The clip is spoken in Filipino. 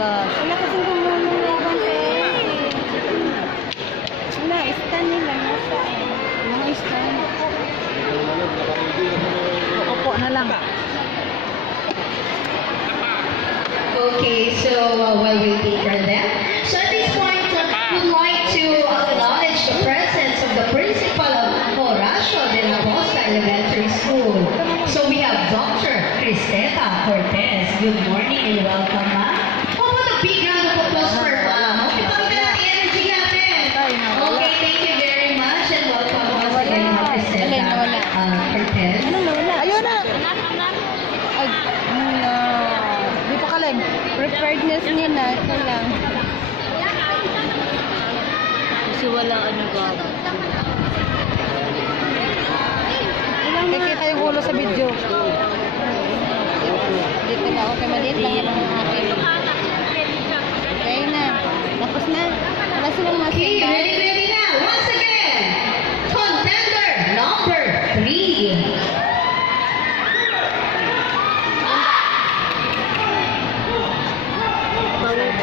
gosh. Wala kasing gumulong na ibang pera. Wala, stand nila. Mga stand. Upo na lang. Okay, so while waiting for them, so at this point, we'd like to acknowledge the presence of the principal of Horacio de la Costa Elementary School. So we have Dr. Cristeta Cortez. Good morning and welcome, ma'am. How about a big round of applause for ma'am? Ipakita natin energy natin. Okay, thank you very much and welcome once again, Ma'am Cristeta Cortez. Anong nawala? Ayun na! Ay, no. Di pa kalim. Preparedness niya na. Ito lang. Kasi wala ano gano'n. Nakikita yung ulo sa video. Dito na. Okay, maliit lang yung akin.